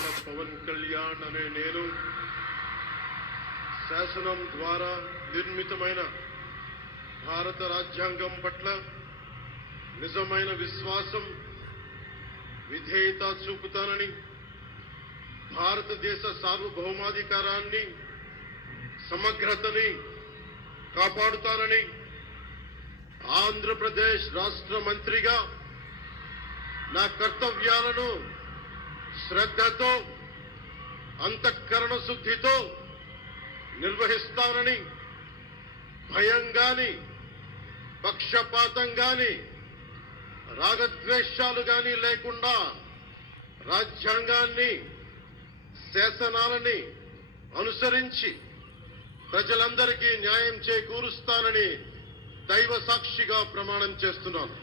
కొడాల పవన్ కళ్యాణ్ అనే నేను శాసనం ద్వారా నిర్మితమైన భారత రాజ్యాంగం పట్ల నిజమైన విశ్వాసం, విధేయత చూపుతానని, భారతదేశ సార్వభౌమాధికారాన్ని, సమగ్రతని కాపాడుతానని, ఆంధ్రప్రదేశ్ రాష్ట్ర మంత్రిగా నా కర్తవ్యాలను శ్రద్ధతో, అంతఃకరణ శుద్ధితో నిర్వహిస్తానని, భయం గాని, పక్షపాతం గాని, రాగద్వేషాలు గాని లేకుండా రాజ్యాంగాన్ని, శాసనాలని అనుసరించి ప్రజలందరికీ న్యాయం చేకూరుస్తానని దైవ సాక్షిగా ప్రమాణం చేస్తున్నాను.